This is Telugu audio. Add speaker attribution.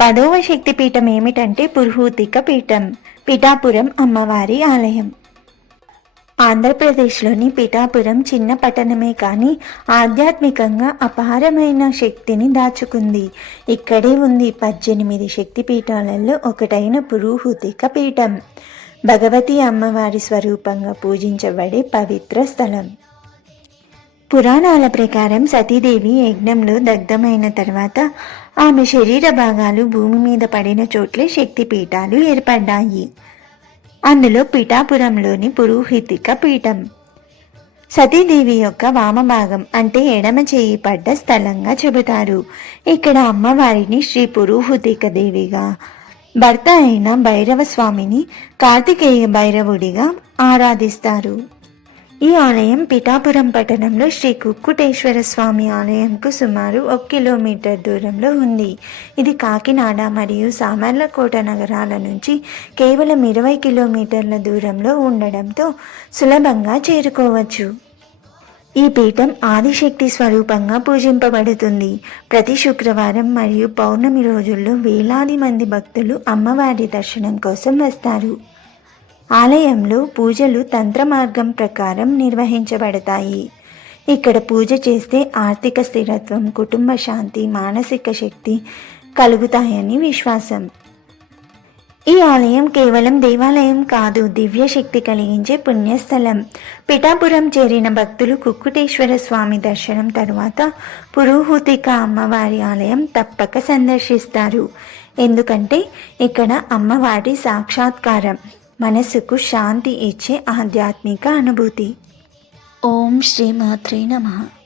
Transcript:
Speaker 1: పదవ శక్తిపీఠం ఏమిటంటే పురుహూతిక పీఠం పిఠాపురం అమ్మవారి ఆలయం. ఆంధ్రప్రదేశ్లోని పిఠాపురం చిన్న పట్టణమే కానీ ఆధ్యాత్మికంగా అపారమైన శక్తిని దాచుకుంది. ఇక్కడే ఉంది పద్దెనిమిది శక్తి పీఠాలలో ఒకటైన పురుహూతిక పీఠం. భగవతి అమ్మవారి స్వరూపంగా పూజించబడే పవిత్ర స్థలం. పురాణాల ప్రకారం సతీదేవి యజ్ఞంలో దగ్ధమైన తర్వాత ఆమె శరీర భాగాలు భూమి మీద పడిన చోట్లే శక్తి పీఠాలు ఏర్పడ్డాయి. అందులో పిఠాపురంలోని పురోహితిక పీఠం. సతీదేవి యొక్క వామభాగం అంటే ఎడమ చేయి పడ్డ స్థలంగా చెబుతారు. ఇక్కడ అమ్మవారిని శ్రీ పురోహితిక దేవిగా భర్త అయిన భైరవ స్వామిని కార్తికేయ భైరవుడిగా ఆరాధిస్తారు. ఈ ఆలయం పిఠాపురం పట్టణంలో శ్రీ కుక్కుటేశ్వర స్వామి ఆలయంకు సుమారు ఒక కిలోమీటర్ దూరంలో ఉంది. ఇది కాకినాడ మరియు సామర్లకోట నగరాల నుంచి కేవలం ఇరవై కిలోమీటర్ల దూరంలో ఉండడంతో సులభంగా చేరుకోవచ్చు. ఈ పీఠం ఆదిశక్తి స్వరూపంగా పూజింపబడుతుంది. ప్రతి శుక్రవారం మరియు పౌర్ణమి రోజుల్లో వేలాది మంది భక్తులు అమ్మవారి దర్శనం కోసం వస్తారు. ఆలయంలో పూజలు తంత్ర మార్గం ప్రకారం నిర్వహించబడతాయి. ఇక్కడ పూజ చేస్తే ఆర్థిక స్థిరత్వం కుటుంబ శాంతి మానసిక శక్తి కలుగుతాయని విశ్వాసం. ఈ ఆలయం కేవలం దేవాలయం కాదు దివ్య శక్తి కలిగించే పుణ్యస్థలం. పిఠాపురం చేరిన భక్తులు కుక్కుటేశ్వర స్వామి దర్శనం తరువాత పురోహూతిక అమ్మవారి ఆలయం తప్పక సందర్శిస్తారు. ఎందుకంటే ఇక్కడ అమ్మవారి సాక్షాత్కారం. మనసుకు శాంతి ఇచ్చే ఆధ్యాత్మిక అనుభూతి. ఓం శ్రీ మాత్రే నమః.